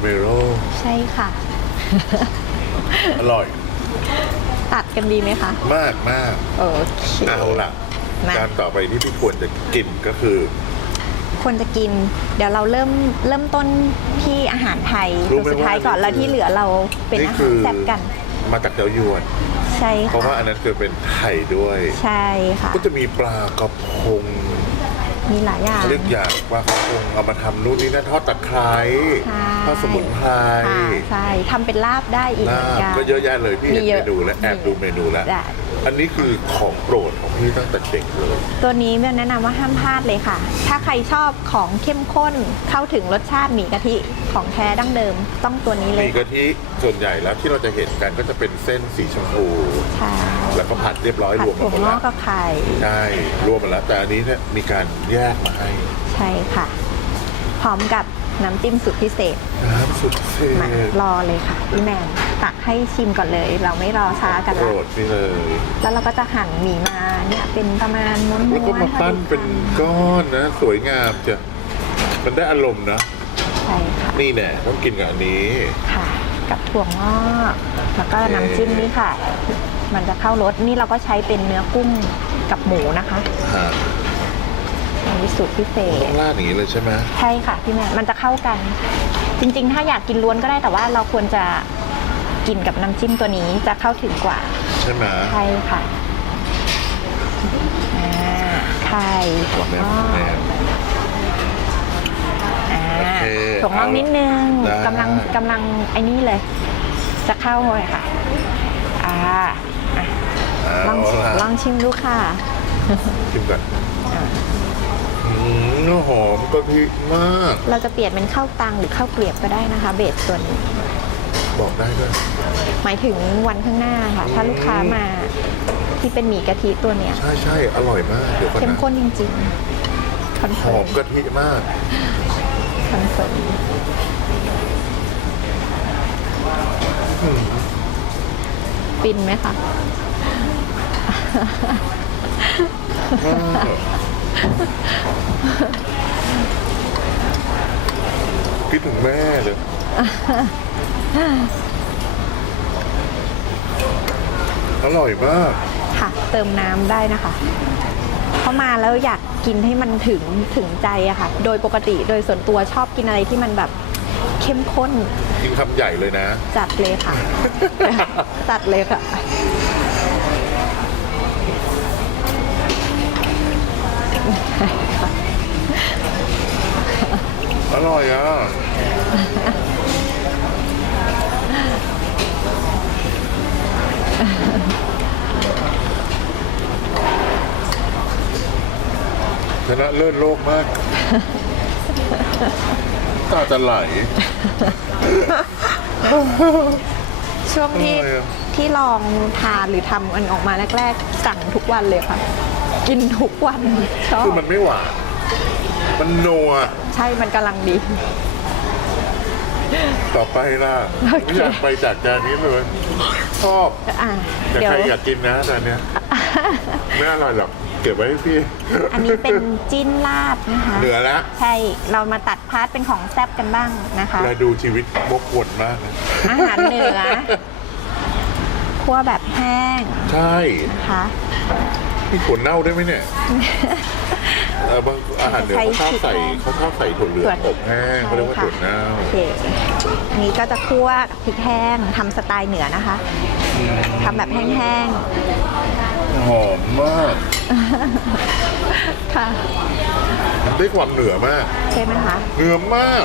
เมโรใช่ค่ะ อร่อย ตัดกันดีไหมคะ มากมากโอเค เอาล่ะ มา การต่อไปที่พี่ควรจะกินก็คือ ควรจะกิน เดี๋ยวเราเริ่มเริ่มต้นที่อาหารไทยรู้ตัวไหมสุดท้ายก่อนว่าแล้วที่เหลือเราเป็นนี่อาคืหารอแซ่บกัน มาจากเจ้ายวน ใช่เพราะว่าค่ะอันนั้นคือเป็นไทยด้วย ใช่ค่ะ ก็จะมีปลากระพง มีหลายอย่างเรียกอย่างปลากระพงเอามาทำนู่นนี่นั่นทอดตะไคร้ใช่ ทอดสมุนไพรค่ะใช่ทำเป็นลาบได้อีกเหลามือนกันบก็เยอะแยะเลยพี่เห็นมีเยเมอะนูแล้วแอบมีดูเมนูแล้ว ได้ อันนี้คือของโปรดของพี่ตั้งแต่เด็กเลย ตัวนี้เบลแนะนำว่าห้ามพลาดเลยค่ะ ถ้าใครชอบของเข้มข้นเข้าถึงรสชาติหมี่กะทิของแท้ดั้งเดิม ต้องตัวนี้หเลยมี่กะทิส่วนใหญ่แล้วที่เราจะเห็นกันก็จะเป็นเส้นสีชมพู ใช่แล้วก็ผัดเรียบร้อยผัรดวมถั่มาวหมดงแล้อวกกับไข่ใช่รวมหมดแล้วแต่อันนี้เนี่ยมีการแยกมาให้ ใช่ค่ะ พร้อมกับ น้ำจิ้มสุดพิเศษน้ำสุดเท่มารอเลยค่ะพี่แมนตักให้ชิมก่อนเลย เราไม่รอช้ากันโปรละดนี่เลยแล้วเราก็จะหั่นหมี่มาเนี่ยเป็นประมาณม้วนๆแล้วก็มาปั้นพอดีเป็นคำก้อนนะ สวยงามจะมันได้อารมณ์นะ ใช่ค่ะนี่แน่ต้องกินกับอันนี้ ค่ะ กับถั่วงอกแล้วก็น้ำจิ้มนี่ค่ะ มันจะเข้ารสนี่เราก็ใช้เป็นเนื้อกุ้งกับหมูนะคะ ฮะ อันนี้สูตรพิเศต้อษงราดอย่างนี้เลยใช่ไหมใช่ค่ะพี่แม่มันจะเข้ากัน จริงๆ ถ้าอยากกินล้วนก็ได้แต่ว่าเราควรจะกินกับน้ำจิ้มตัวนี้จะเข้าถึงกว่า ใช่ไหมใช่ค่ะอ่าไข่ตัวแม่ถั่วงอกแม่อ่าโอเคถั่วงอกนิดนึงได้กำลังกำลังไอ้นี่เลย จะเข้าเลยค่ะอ่าอะลองเาล่ะลองชิมดูค่ะชิมก่อนอืม เนื้อหอมกะทิมาก เราจะเปลี่ยนเป็นข้าวตังหรือข้าวเกลียบก็ได้นะคะ เบสตัวนี้ บอกได้ด้วย หมายถึงวันข้างหน้าค่ะ ถ้าลูกค้ามาที่เป็นหมี่กะทิตัวเนี้ยใช่ใช่อร่อยมาก เดี๋ยวก่อนเข้มนะข้นจริงๆคอนหเฟิอร์มมกะทิมาก คอนเฟิร์มฟินไหมคะ คิดถึงแม่เลยอร่อยมากค่ะ เติมน้ำได้นะคะ เข้ามาแล้วอยากกินให้มันถึงถึงใจอะค่ะ โดยปกติโดยส่วนตัวชอบกินอะไรที่มันแบบเข้มข้น กินคำใหญ่เลยนะ จัดเลยค่ะ จัดเลยค่ะ อร่อยอะชนะเลิศโลกมาก ตาจะไหล ช่วงที่อร่อยอะที่ลองทานหรือทำมันออกมาแรก ๆ สั่งทุกวันเลยค่ะ กินทุกวันชอบคือมันไม่หวาน มันนัว ใช่มันกำลังดี ต่อไปล่ะโอเค ไม่อยากไปจากจานนี้เลยชอบอะแต่เดี๋ยวใครอยากกินนะจานเนี้ยไม่อร่อยหรอกเก็บไว้ให้พี่ อันนี้เป็นจิ้นลาบนะคะ เหนือละใช่ เรามาตัดพาร์ทเป็นของแซบกันบ้างนะคะและดูชีวิตวกวนมากนะอาหารเหนือคั่วแบบแห้งใช่นะคะ มีถั่วเน่าด้วยไหมเนี่ยเออบางอาหารเหนือเขาชอบใส่เขาชอบใส่ถั่วเหลืองอบแห้งเขาเรียกว่าถั่วเน่าโอเคอันนี้ก็จะคั่วกับพริกแห้งทำสไตล์เหนือนะคะทำแบบแห้งหอมมากๆ ค่ะมันได้ความเหนือมาก ใช่ไหมคะ เหนือมาก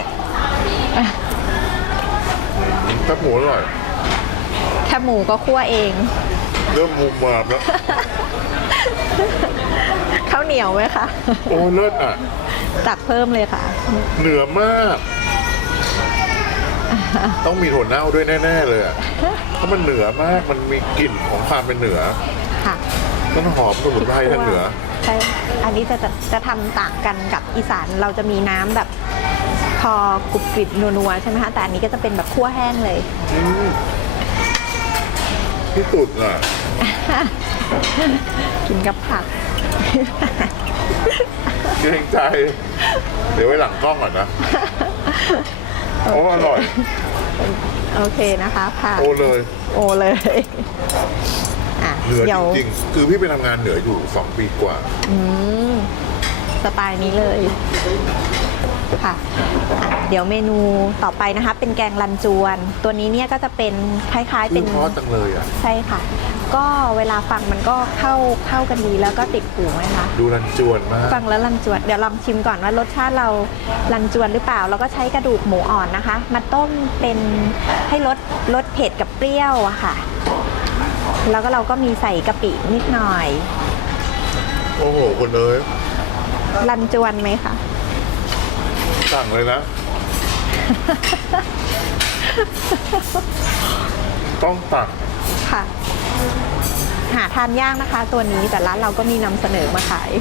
แค่หมูอร่อยแค่หมูก็คั่วเอง เริ่มมุมมามแล้ว ข้าวเหนียวไหมคะโอ้เลิศอะ ตักเพิ่มเลยค่ะ เหนือมาก ต้องมีถั่วเน่าด้วยแน่ๆเลยอะเพราะมันเหนือมากมันมีกลิ่นของความเป็นเหนือค่ะต้นหอมสมุนไพรทางเหนือใช่อันนี้จะจะจะทำต่างกันกับอีสานเราจะมีน้ำแบบพอกรุบกริบนัวๆใช่ไหมคะแต่อันนี้ก็จะเป็นแบบคั่วแห้งเลยอืมที่สุดอะ กินกับผัก เกรงใจ เดี๋ยวไว้หลังกล้องก่อนนะโอ้อร่อย โอเคนะคะผ่านโอ้เลย โอเลยอะเหนือเดี๋ยวจริงๆคือพี่ไปทำงานเหนืออยู่สองปีกว่า อืมสไตล์นี้เลยค่ะอะ เดี๋ยวเมนูต่อไปนะคะ เป็นแกงรันจวน ตัวนี้เนี่ยก็จะเป็นคล้ายๆเป็เป็นนเพราะจังเลยอะ ใช่ค่ะ ก็เวลาฟังมันก็เข้าเข้ากันดีแล้วก็ติดหูไหมคะ ดูรันจวนมาก ฟังแล้วรันจวน เดี๋ยวลองชิมก่อนว่ารสชาติเรารันจวนหรือเปล่าแล้วก็ใช้กระดูกหมูอ่อนนะคะ มาต้มเป็นให้ลดลดเผ็ดกับเปรี้ยวอะค่ะ แล้วก็เราก็มีใส่กะปินิดหน่อย โอ้โหคนเอ้ยรันจวนไหมคะ สั่งเลยนะ ต้องตัก ค่ะ หาทานยากนะคะ ตัวนี้แต่ร้านเราก็มีนำเสนอมาขาย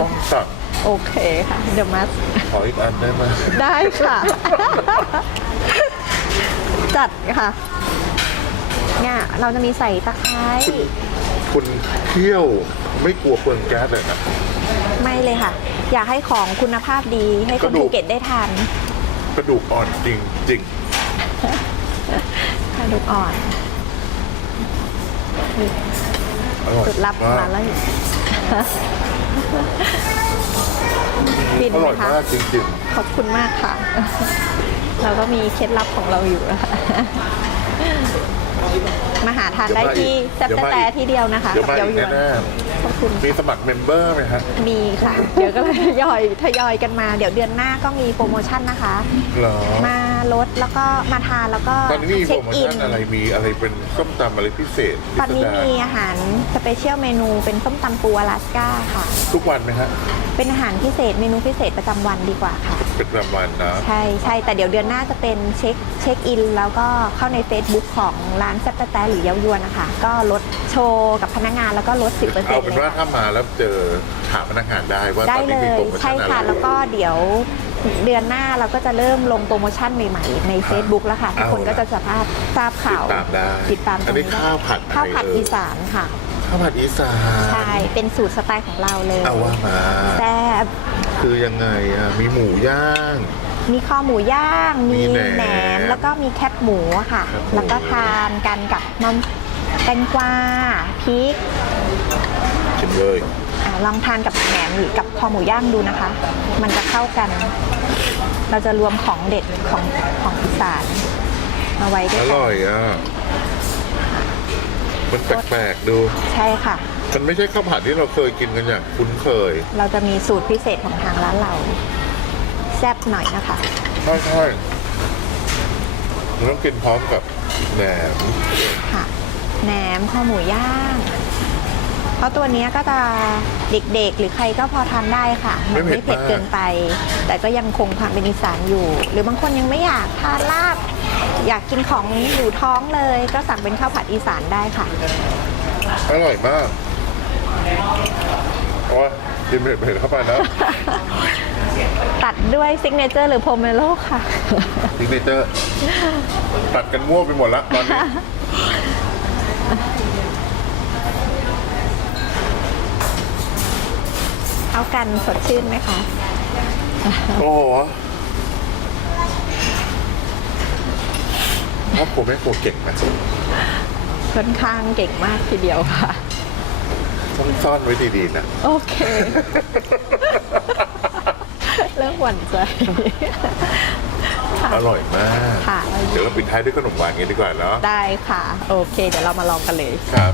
ต้องตักโอเคค่ะเดี๋ยวมาขออีกอันได้ไหมได้ค่ะ จัดค่ะเนี่ยเราจะมีใส่ตะไคร้คุณเที่ยวไม่กลัวเปลืองแก๊สเลยนะไม่เลยค่ะ อยากให้ของคุณภาพดีให้คกนระดูภูกเก็ตได้ทาน กระดูกอ่อนจริงจริง กระดูกอ่อนนี่ๆอร่อยจุดลับของมากร้านแล้วนี่ฟินอไหมร่อยคะ มากจริงขอบคุณมากค่ะ เราก็มีเคล็ดลับของเราอยู่นะคะมาหาทานได้ที่แซ่บแต่ที่เดียวนะคะๆเดี๋ยวกับมาเยาอีกวยวนแน่ ขอบคุณๆมีสมัครเมมเบอร์ไหมฮะมีค่ะ เดี๋ยวก็ทยอยทยอยกันมา เดี๋ยวเดือนหน้าก็มีโปรโมชั่นนะคะ เหรอมาลดแล้วก็มาทานแล้วก็ตอนนี้มีโปเช็รคโมอิน ชั่นอะไรมีอะไรเป็นส้มตำอะไรพิเศษตอนนี้พิสดารมีอาหารสเปเชียลเมนูเป็นส้มตำปูอลาสก้าค่ะ ทุกวันไหมฮะ เป็นอาหารพิเศษเมนูพิเศษประจำวันดีกว่าค่ะ เป็นประมาณนะใช่ใช่แต่เดี๋ยวเดือนหน้าจะเป็นเช็คเช็คอิน แล้วก็เข้าใน Facebook ของร้านแซ่บแต่แต่หรือเยาวยวนนะคะ ก็ลดโชว์กับพนักงานแล้วก็ลด 10%เลเอาเป็นยว่าค่ะถ้ามาแล้วเจอถามพนักงานได้ว่าได้ตอนเลนี้มียโปรโมชั่ใช่นอะไรค่ะ แล้วก็เดี๋ยวเดือนหน้าเราก็จะเริ่มลงโปรโมชั่นใหม่ๆ ใน Facebook แล้วค่ะทุกคนก็จะสามารถทราบติข่าดวตามได้ติดตามอันนี้ตรงข้าวผัดข้าวผัดะไรอีเยสานค่ะข้าวผัดอีสานใช่ เป็นสูตรสไตล์ของเราเลยเอาว่ามาแซ่บ คือยังไงอะมีหมูย่าง มีคอหมูย่าง มีมีแหนมแหนม แล้วก็มีแคบหมูอะค่ะ แคบหมู แล้วก็ทานกันกับมะแตงกวาพริกชิมเลยอ่าลองทานกับแหนมหรือกับคอหมูย่างดูนะคะ มันจะเข้ากัน เราจะรวมของเด็ดของของอีสานมาไว้ด้อวยกัร่อนยอะมันแปลกๆดู ใช่ค่ะ มันไม่ใช่ข้าวผัดที่เราเคยกินกันอย่างคุ้นเคย เราจะมีสูตรพิเศษของทางร้านเรา แซ่บหน่อยนะคะ ใช่ใช่เราต้องกินพร้อมกับแหนมค่ะแหนมคอหมูย่าง เพราะตัวเนี้ยก็จะเด็กๆ หรือใครก็พอทานได้ค่ะมันไม่เผ็ดเกินไป แต่ก็ยังคงความเป็นอีสานอยู่ หรือบางคนยังไม่อยากทานลาบ อยากกินของอยู่ท้องเลย ก็สั่งเป็นข้าวผัดอีสานได้ค่ะ อร่อยมาก โอ้ยกินเผ็ดๆเข้าไปแล้วตัดด้วยซิกเนเจอร์หรือโพเมโลค่ะ ซิกเนเจอร์ตัดกันมั่วไปหมดละตอนนี้เข้ากันสดชื่นไหมคะ โอ้โหครอบครัวแม่ครัวเก่งนะค่อนข้างเก่งมากทีเดียวค่ะ ต้องซ่อนไว้ดีๆนะ โอเค เรื่องหวั่นใจค่ะอร่อยมาก ค่ะ เดี๋ยวเราปิดท้ายด้วยขนมหวานกันดีกว่าเนาะ ได้ค่ะ โอเค เดี๋ยวเรามาลองกันเลย ครับ